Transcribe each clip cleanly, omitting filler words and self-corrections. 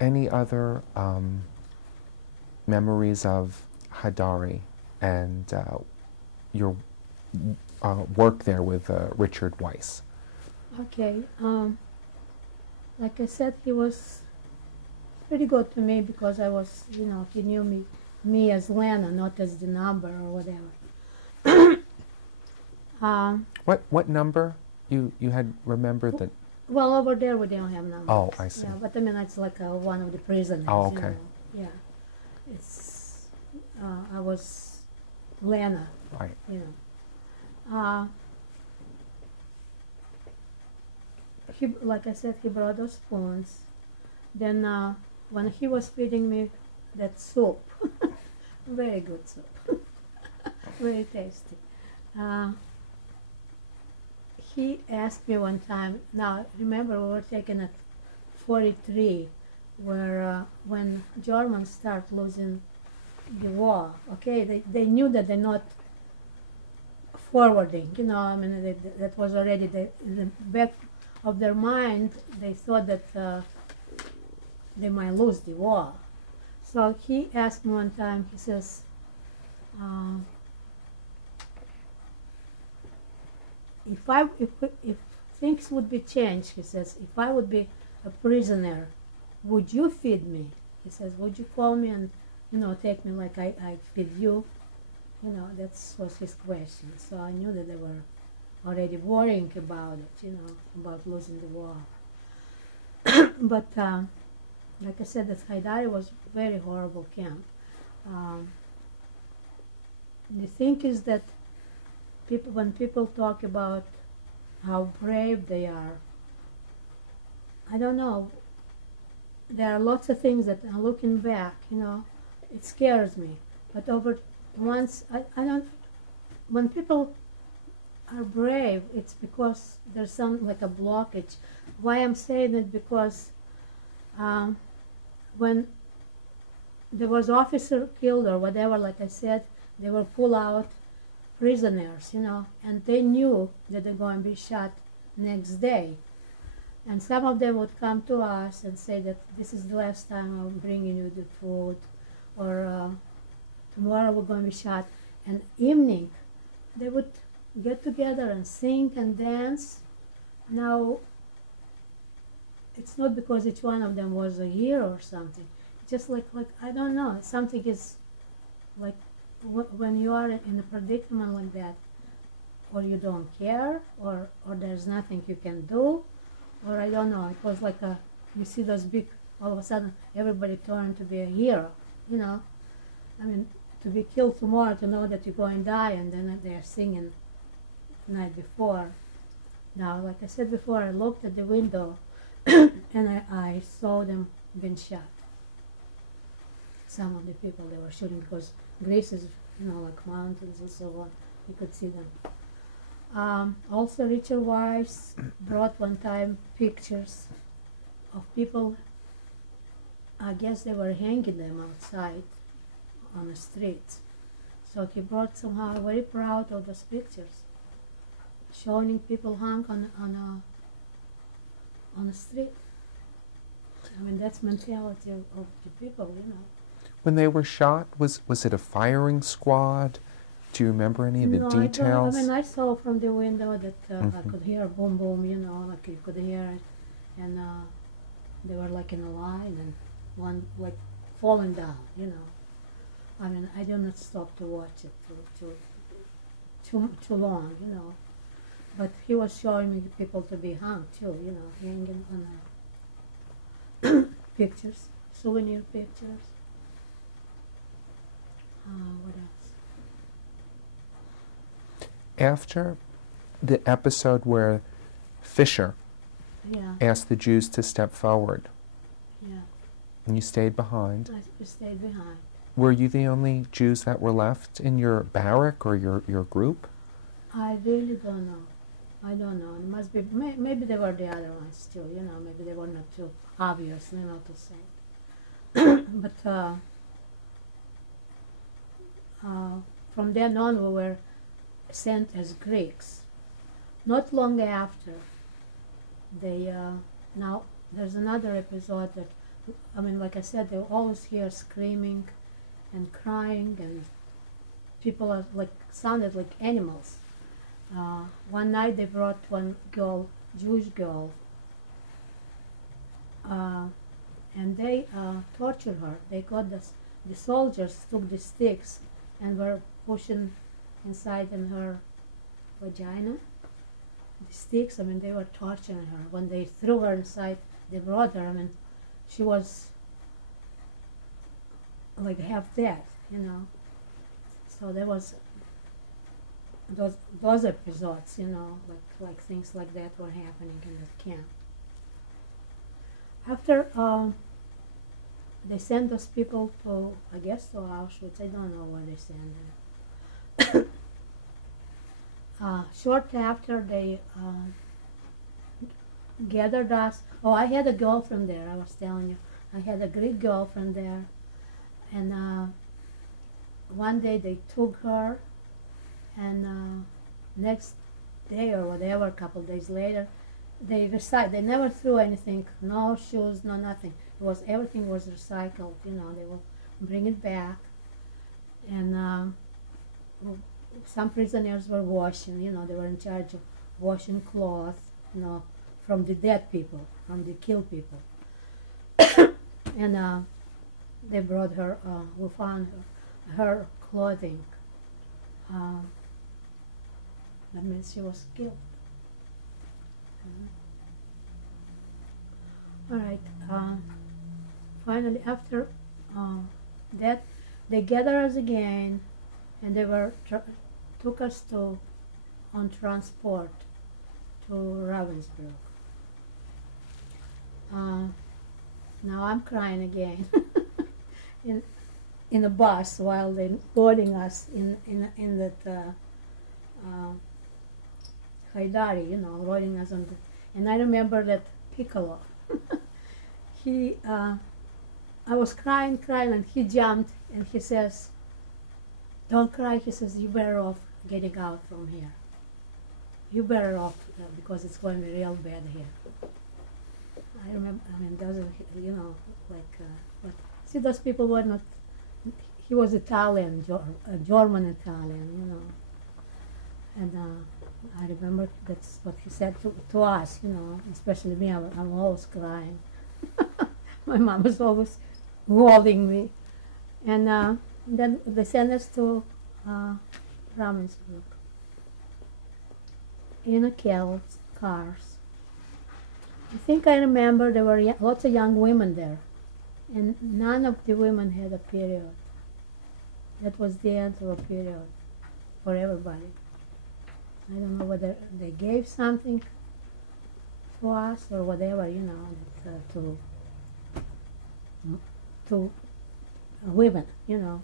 any other memories of Hadari and your work there with Richard Weiss? Okay. Like I said, he was pretty good to me because I was, you know, he knew me as Lana, not as the number or whatever. What number you had remembered that? Well, over there we don't have numbers. Oh, I see. Yeah, but I mean, it's like one of the prisoners. Oh, okay. You know? Yeah. It's, I was Lana. Right. You know. He, like I said, he brought those spoons. Then when he was feeding me that soup, very good soup, very tasty. He asked me one time, now remember we were taken at 43, where when Germans start losing the war, okay, they knew that they're not forwarding, you know, I mean, that was already in the back of their mind, they thought that they might lose the war. So he asked me one time, he says, if things would be changed, he says, if I would be a prisoner, would you feed me? He says, would you call me and, you know, take me like I feed you? You know, that was his question. So I knew that they were already worrying about it, you know, about losing the war. But like I said, that Haidari was a very horrible camp. The thing is that when people talk about how brave they are, I don't know, there are lots of things that looking back, you know, it scares me. But when people are brave, it's because there's some, like a blockage. Why I'm saying it, because when there was officer killed or whatever, like I said, they will pull out prisoners, you know, and they knew that they're going to be shot next day. And some of them would come to us and say that this is the last time I'm bringing you the food, or tomorrow we're going to be shot. And evening, they would get together and sing and dance. Now, it's not because each one of them was a hero or something. Just like I don't know, something is like when you are in a predicament like that, or you don't care, or there's nothing you can do, or I don't know, it was like you see those big, all of a sudden everybody turned to be a hero, you know. I mean, to be killed tomorrow, to know that you're going to die, and then they're singing the night before. Now, like I said before, I looked at the window and I saw them being shot. Some of the people they were shooting, because Greece is, you know, like mountains and so on. You could see them. Also, Richard Weiss brought one time pictures of people. I guess they were hanging them outside on the streets. So he brought somehow very proud of those pictures, showing people hung on the street. I mean, that's mentality of the people, you know. When they were shot, was it a firing squad? Do you remember any of the details? I mean, I saw from the window that I could hear boom, boom, you know, like you could hear it. And they were like in a line, and one like falling down, you know. I mean, I did not stop to watch it too long, you know. But he was showing me people to be hung too, you know, hanging on pictures, souvenir pictures. What else? After the episode where Fisher Yeah. asked the Jews to step forward, Yeah. and you stayed behind, I stayed behind. were you the only Jews that were left in your barrack or your group? I really don't know. I don't know. It must be, maybe they were the other ones too, you know, maybe they were not too obvious, you know, to say. But from then on we were sent as Greeks. Not long after, they, now there's another episode that I mean, like I said, they always hear screaming and crying, and people are like sounded like animals. One night they brought one girl, Jewish girl, and they tortured her. They got the soldiers took the sticks and were pushing inside in her vagina. The sticks, I mean, they were torturing her. When they threw her inside, they brought her, I mean, she was like half dead, you know. So there was those episodes, you know, like things like that were happening in the camp. After they sent those people to, I guess, to Auschwitz. I don't know where they sent them. Short after they gathered us. Oh, I had a girlfriend there. I was telling you, I had a Greek girlfriend there, and one day they took her, and next day or whatever, a couple days later, they recycled. They never threw anything, no shoes, no nothing. It was everything was recycled. You know, they will bring it back, and some prisoners were washing. You know, they were in charge of washing cloth. You know, from the dead people, from the killed people, and they brought her. We found her clothing. That means she was killed. All right. Finally, after that, they gathered us again, and they were took us on transport to Ravensbrück. Now I'm crying again in a bus while they loading us in that Haidari, you know, loading us on the. And I remember that Piccolo. I was crying, and he jumped, and he says, "Don't cry." He says, "You better off getting out from here. You better off because it's going to be real bad here." I remember. I mean, those are, you know, like. But see, those people were not. He was Italian, German Italian, you know, and I remember that's what he said to us, you know, especially me. I'm always crying. My mom was always holding me, and then they sent us to Ravensbrück in a cars. I think I remember there were lots of young women there, and none of the women had a period. That was the end of a period for everybody. I don't know whether they gave something to us or whatever, you know, to women, you know.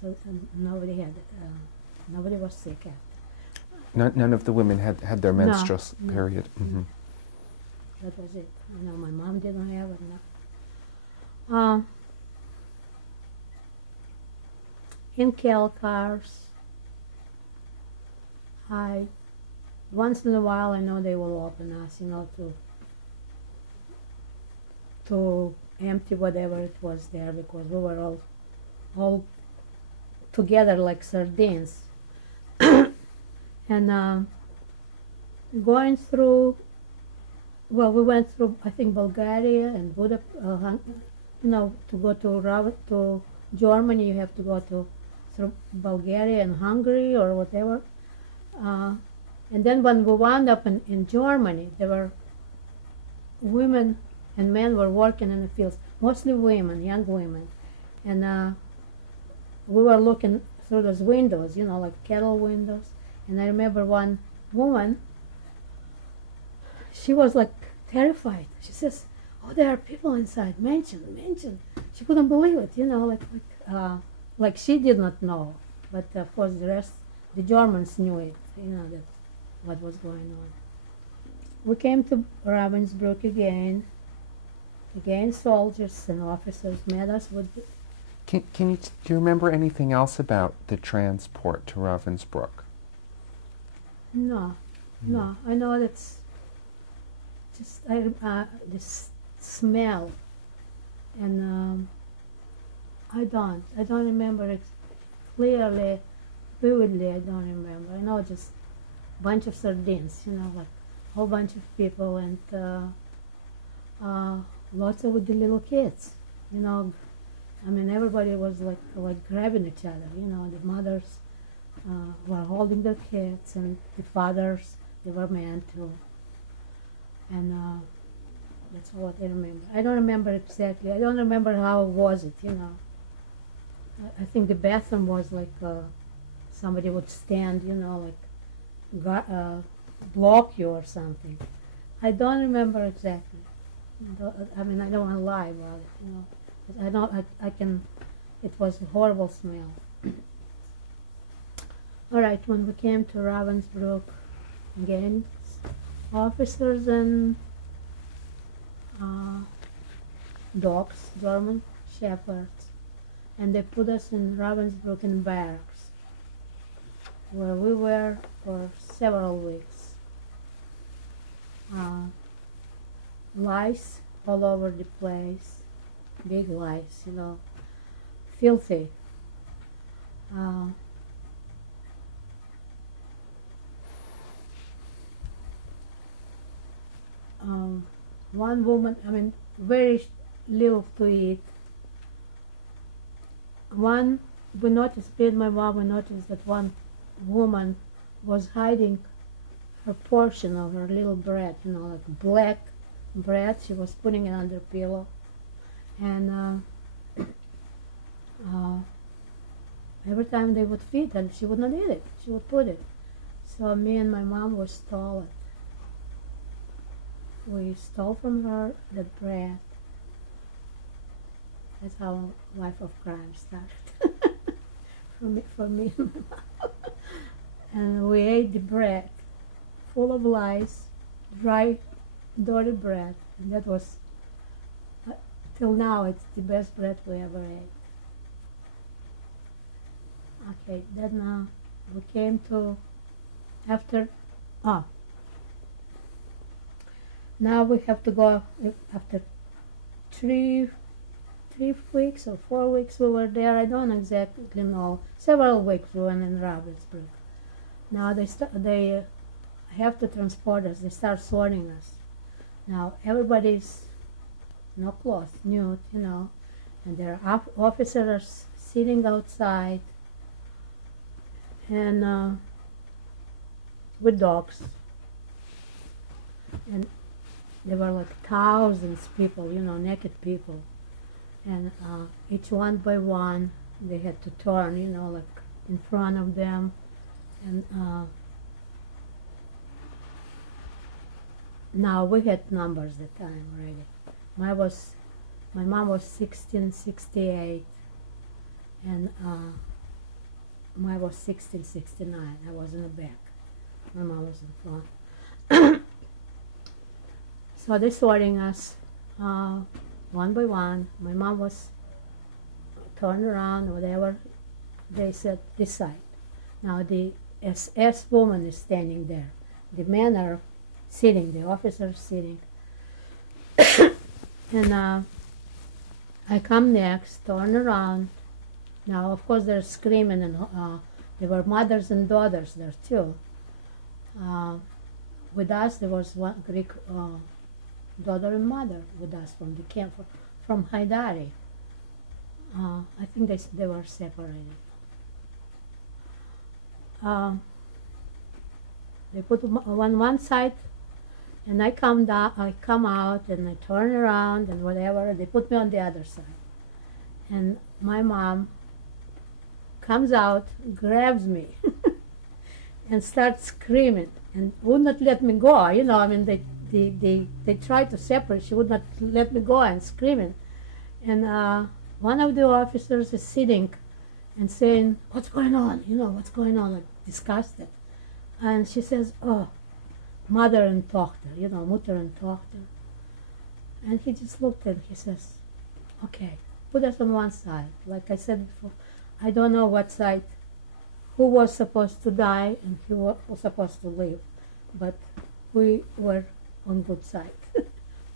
So nobody was sick after. None of the women had their menstrual period. No. Mm-hmm. That was it. You know, my mom didn't have it. No. In cars, once in a while, I know they will open us, you know, to empty whatever it was there, because we were all together like sardines. And going through, well, we went through, I think, Bulgaria and Budapest, you know, to go to Germany, you have to go through Bulgaria and Hungary or whatever. And then when we wound up in Germany, there were women and men were working in the fields, mostly women, young women. And we were looking through those windows, you know, like cattle windows. And I remember one woman, she was like terrified. She says, "Oh, there are people inside, mention." She couldn't believe it, you know, like she did not know. But of course the rest, the Germans knew it, you know, that what was going on. We came to Ravensbrück again. Again, soldiers and officers met us with. Do you remember anything else about the transport to Ravensbrück? No. I know that's just this smell And I don't remember it clearly, vividly. I don't remember. I know just a bunch of sardines, you know, like a whole bunch of people, and lots of the little kids, you know. I mean, everybody was like grabbing each other, you know. The mothers were holding their kids, and the fathers, they were men too. And that's all I remember. I don't remember exactly. I don't remember how was it, you know. I think the bathroom was like somebody would stand, you know, like block you or something. I don't remember exactly. I mean, I don't want to lie about it, you know. I don't. I can. It was a horrible smell. All right, when we came to Ravensbrück, again, officers and dogs, German shepherds, and they put us in Ravensbrück in barracks, where we were for several weeks. Lice all over the place, big lice, you know, filthy. One woman, I mean, very little to eat. Me and my mom, we noticed that one woman was hiding her portion of her little bread, you know, like black bread. She was putting it under pillow. And every time they would feed her, she would not eat it. She would put it. So me and my mom were stole it. We stole from her the bread. That's how life of crime started. for me and my mom. And we ate the bread, full of lice, dry, dirty bread. And that was, till now, it's the best bread we ever ate. Okay, then we came to, now we have to go, after 3 weeks or 4 weeks we were there. I don't exactly know. Several weeks we went in Ravensbrück. Now they have to transport us. They start sorting us. Now everybody's no clothes, nude, you know, and there are officers sitting outside, and with dogs, and there were like thousands of people, you know, naked people, and each one by one they had to turn, you know, like in front of them, and now we had numbers at the time already. My mom was 1668, and mine was 1669. I was in the back. My mom was in front. So they're sorting us one by one. My mom was turned around, whatever they said, this side. Now the SS woman is standing there. The men are sitting, the officers sitting. And I come next, turn around. Now, of course, they're screaming, and there were mothers and daughters there too. With us, there was one Greek daughter and mother with us from the camp, from Haidari. I think they were separated. They put on one side, and I come out, and I turn around, and whatever. They put me on the other side, and my mom comes out, grabs me, and starts screaming, and would not let me go. You know, I mean, they tried to separate. She would not let me go, and screaming. And one of the officers is sitting and saying, "What's going on? You know, what's going on?" Like disgusted. And she says, "Oh, mother and Tochter, you know, Mutter and Tochter." And he just looked and he says, "Okay, put us on one side." Like I said before, I don't know what side, who was supposed to die and who was supposed to live, but we were on good side,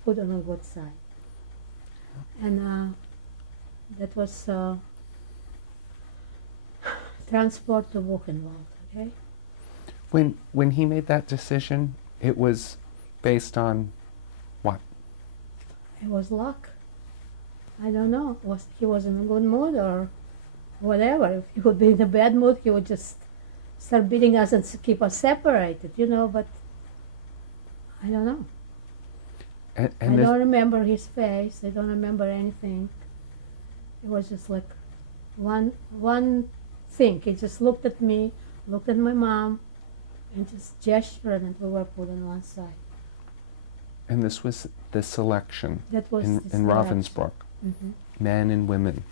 put on a good side. And that was transport to Buchenwald, okay? When he made that decision, it was based on what? It was luck. I don't know. He was in a good mood or whatever. If he would be in a bad mood, he would just start beating us and keep us separated, you know, but I don't know. And I don't remember his face. I don't remember anything. It was just like one thing. He just looked at me, looked at my mom, and just gestured, and we were put on one side. And this was the selection That was in the selection. Ravensbrück, men and women.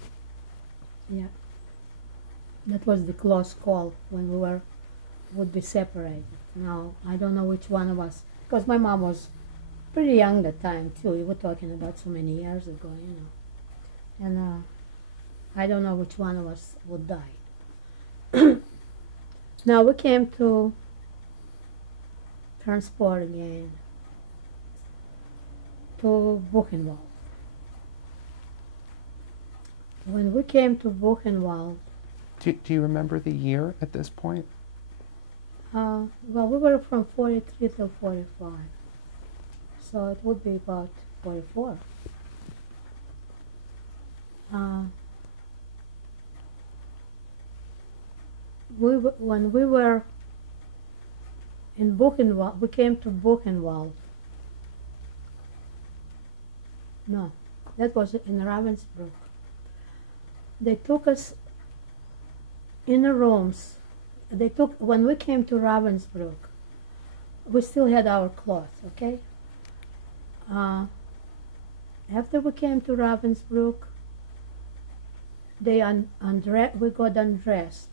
Yeah. That was the close call when we would be separated. Now, I don't know which one of us, because my mom was pretty young at the time, too. We were talking about so many years ago, you know. And I don't know which one of us would die. Now, we came to transport again to Buchenwald. When we came to Buchenwald, Do you remember the year at this point? well, we were from 43 till 45, so it would be about 44. When we were in Buchenwald, we came to Buchenwald. No, that was in Ravensbrück. They took us in the rooms. When we came to Ravensbrück, we still had our clothes, okay? After we came to Ravensbrück, we got undressed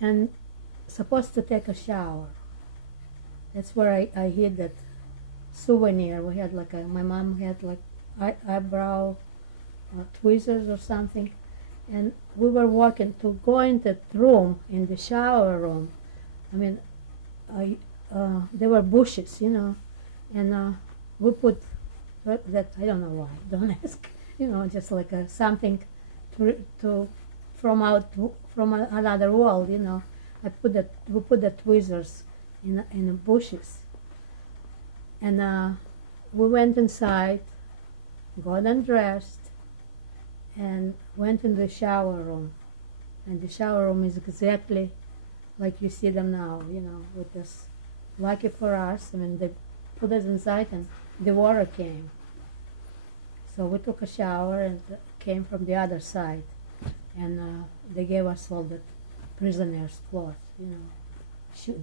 and supposed to take a shower. That's where I hid that souvenir. We had like my mom had like eyebrow tweezers or something, and we were walking to go in that room, in the shower room. I mean, there were bushes, you know, and we put that, I don't know why, don't ask, you know, just like something from another world, you know. We put the tweezers in the bushes, and we went inside, got undressed, and went in the shower room. And the shower room is exactly like you see them now, you know, with this. Lucky for us, I mean, they put us inside and the water came. So we took a shower and came from the other side. And they gave us all the prisoners' clothes, you know,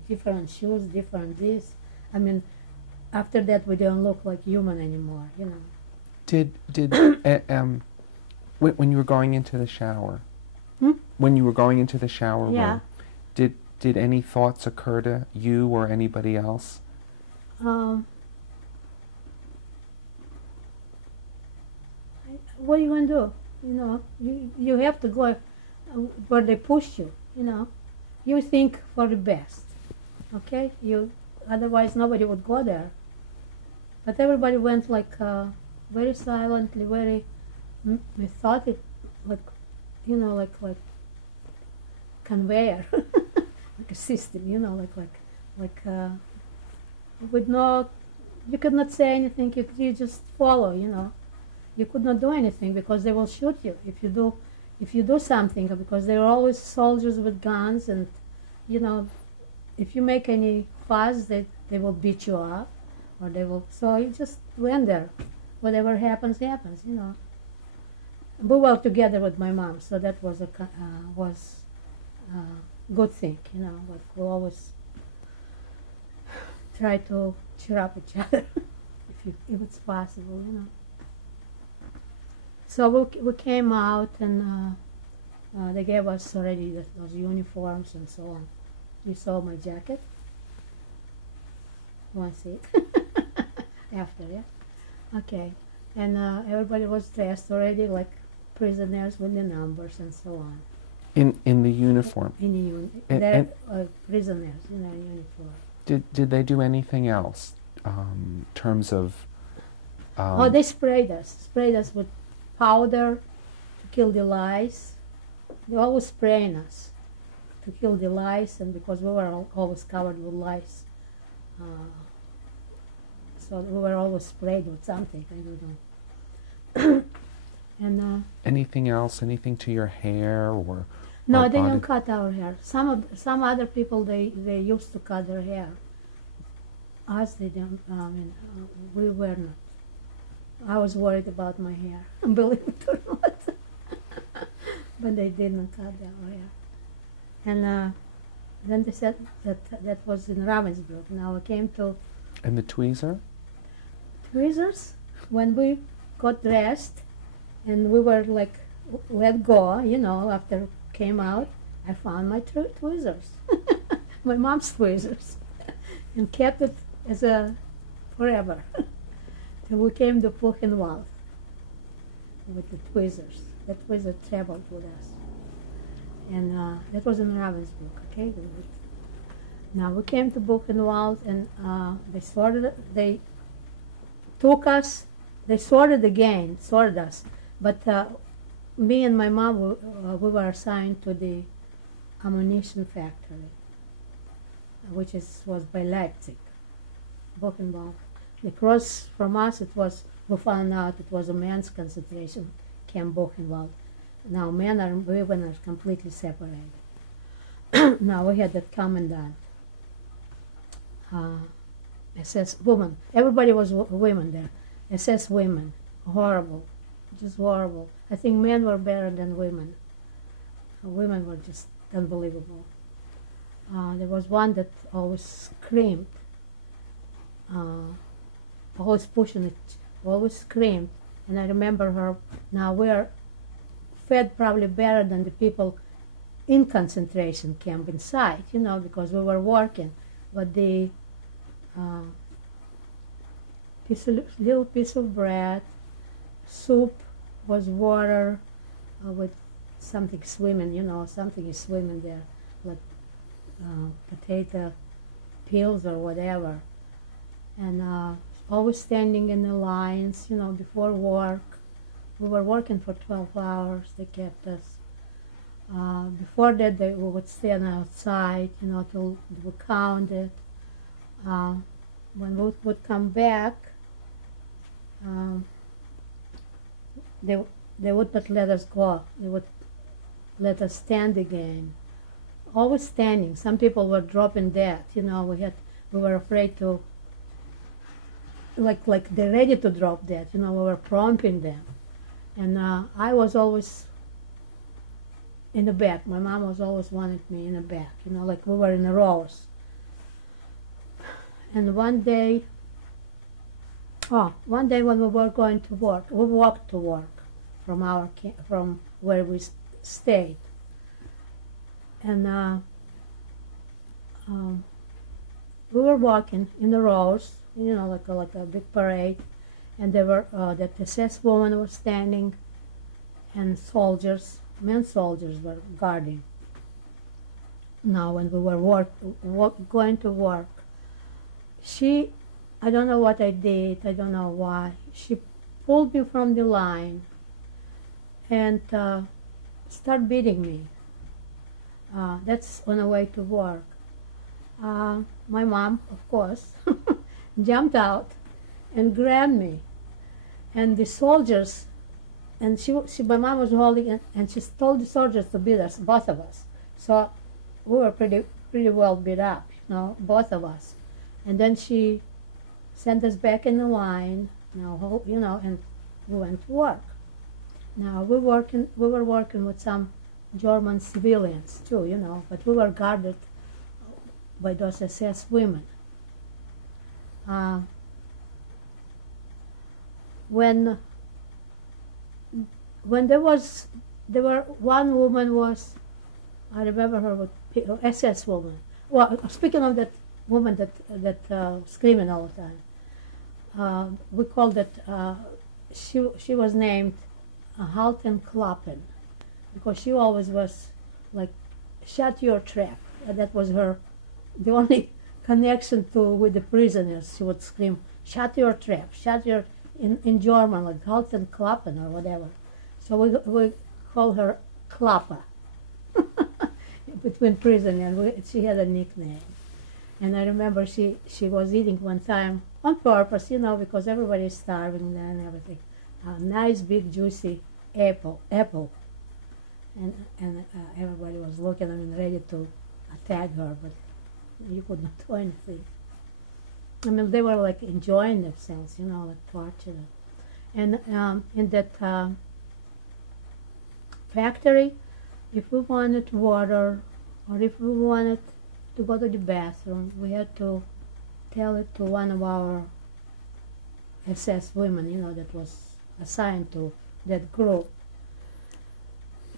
different shoes, different this. I mean, after that we don't look like human anymore, you know. Did when you were going into the shower, Hmm? when you were going into the shower Yeah. room, did any thoughts occur to you or anybody else? What are you going to do? You know, you have to go where they push you, you know. You think for the best, okay? Otherwise nobody would go there. But everybody went like very silently, very methodic, like, you know, like conveyor, like a system, you know, like with no, you could not say anything. You just follow, you know. You could not do anything because they will shoot you if you do something, because there are always soldiers with guns, and you know, if you make any fuss, they will beat you up, or they will. So you just went there. Whatever happens, happens, you know. We were together with my mom, so that was a good thing, you know. But we always try to cheer up each other if it's possible, you know. So we came out, and they gave us already those uniforms and so on. You saw my jacket? You want to see it? After, yeah? Okay. And everybody was dressed already like prisoners with the numbers and so on. In the uniform? In the uniform. They're prisoners in their uniform. Did they do anything else in terms of Oh, they sprayed us with powder to kill the lice. They always spraying us to kill the lice, and because we were always covered with lice, so we were always sprayed with something. I don't know. And anything else? Anything to your hair or? no, or they body? don't cut our hair. Some other people they used to cut their hair. Us they don't. I mean, we were not. I was worried about my hair, believe it or not. But they didn't cut our hair. And then they said that was in Ravensbrück. Now I came to And the tweezer? tweezers when we got dressed and we were like let go, you know, after came out, I found my tweezers, my mom's tweezers, and kept it as a forever. Till we came to Buchenwald with the tweezers. That tweezer traveled with us. And that was in Ravensbrück, okay? Now we came to Buchenwald and they took us, they sorted us. But me and my mom, we were assigned to the ammunition factory, which was by Leipzig, Buchenwald. Across from us, we found out it was a men's concentration camp, Buchenwald. Now men and women are completely separated. Now we had that commandant, SS woman. Everybody was women there. SS women, horrible, just horrible. I think men were better than women. Women were just unbelievable. There was one that always screamed, always pushing it, always screamed. And I remember her. Now we're fed probably better than the people in concentration camp inside, you know, because we were working. But the little piece of bread, soup was water with something swimming, you know, something is swimming there, like potato peels or whatever. And always standing in the lines, you know, before work. We were working for 12 hours, they kept us. Before that, we would stand outside, you know, till we counted. When we would come back, they would not let us go. They would let us stand again. Always standing. Some people were dropping dead, you know, we were afraid to, like they're ready to drop dead, you know, we were prompting them. And I was always in the back. My mom was always wanted me in the back, you know, like we were in rows. And one day when we were going to work, we walked to work from where we stayed. And we were walking in the rows, you know, like a big parade. And there were that SS woman was standing, and soldiers, men soldiers, were guarding. Now, when we were going to work, I don't know what I did, I don't know why. She pulled me from the line and started beating me. That's on the way to work. My mom, of course, jumped out and grabbed me. And the soldiers, and my mom was holding it, and she told the soldiers to beat us, both of us. So we were pretty well beat up, you know, both of us. And then she sent us back in the line, you know, and we went to work. Now we were working with some German civilians too, you know, but we were guarded by those SS women. When there were one woman was, I remember her with SS woman. Well, speaking of that woman that screaming all the time, we called it. She was named Halten Klappen because she always was like, "Shut your trap." And that was her, the only connection with the prisoners. She would scream, "Shut your trap! Shut your." in German, like Haltenklappen or whatever. So we call her Klappa between prison, and she had a nickname. And I remember she was eating one time on purpose, you know, because everybody's starving there and everything. A nice big juicy apple, and everybody was looking, I mean, ready to attack her, but you could not do anything. I mean, they were like enjoying themselves, you know, like torture. And in that factory, if we wanted water or if we wanted to go to the bathroom, we had to tell it to one of our SS women, you know, that was assigned to that group.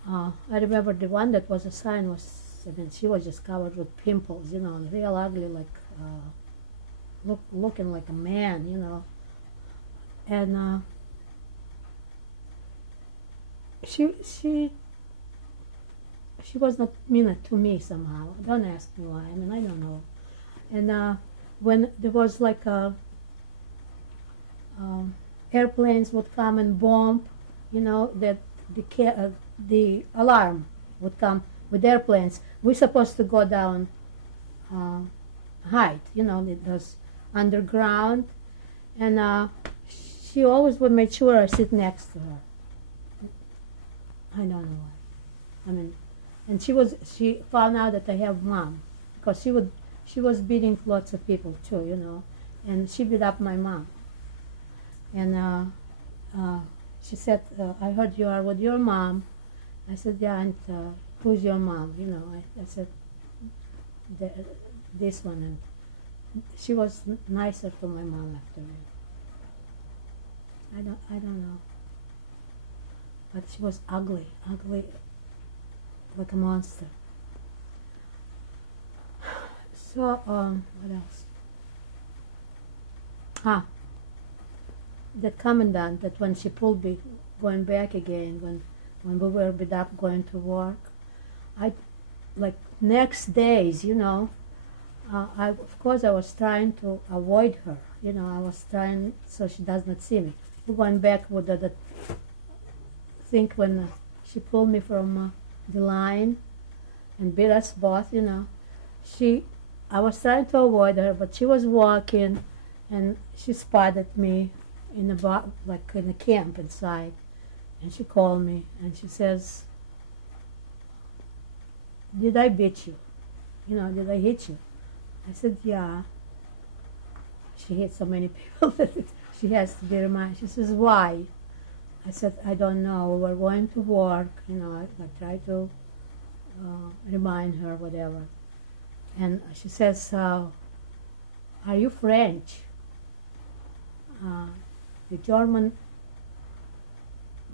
I remember the one that was assigned was, I mean, she was just covered with pimples, you know, real ugly, like looking like a man, you know. And she was not mean to me somehow. Don't ask me why. I mean, I don't know. And when there was like airplanes would come and bomb, you know, that the alarm would come with airplanes. We're supposed to go down height, you know, it was underground, and she always would make sure I sit next to her. I don't know why. I mean, and she found out that I have mom, because she was beating lots of people too, you know, and she beat up my mom. And she said, I heard you are with your mom. I said, yeah, and who's your mom? You know, I said, this one. And she was nicer to my mom after that. I don't know. But she was ugly, like a monster. So, what else? That commandant, that when she pulled me going back again, when we were beat up going to work, like next days, you know, of course I was trying to avoid her, you know, I was trying so she does not see me. We're going back with the thing when she pulled me from the line and beat us both, you know. I was trying to avoid her, but she was walking and she spotted me in a camp inside, and she called me and she says, did I beat you? You know, did I hit you? I said, yeah. She hit so many people that she has to be reminded. She says, why? I said, I don't know. We were going to work, you know, I tried to remind her, whatever. And she says, are you French? The German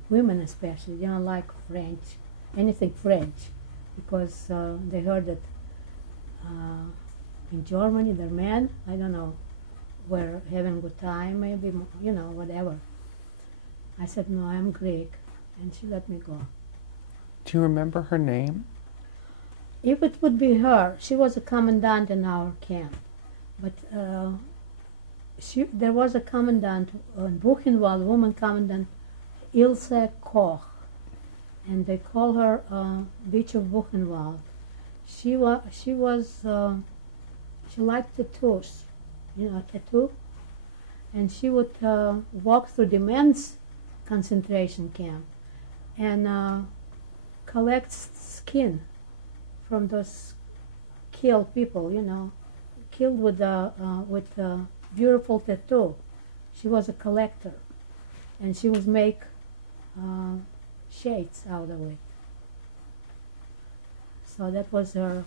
women especially, they don't like French, anything French, because they heard that in Germany, their men, I don't know, were having a good time, maybe, you know, whatever. I said, no, I'm Greek, and she let me go. Do you remember her name? If it would be her, she was a commandant in our camp, but there was a commandant in Buchenwald, woman commandant, Ilse Koch, and they call her Witch of Buchenwald. She liked tattoos, you know, tattoo, and she would walk through the men's concentration camp and collect skin from those killed people, you know, killed with beautiful tattoo. She was a collector, and she would make shades out of it. So that was her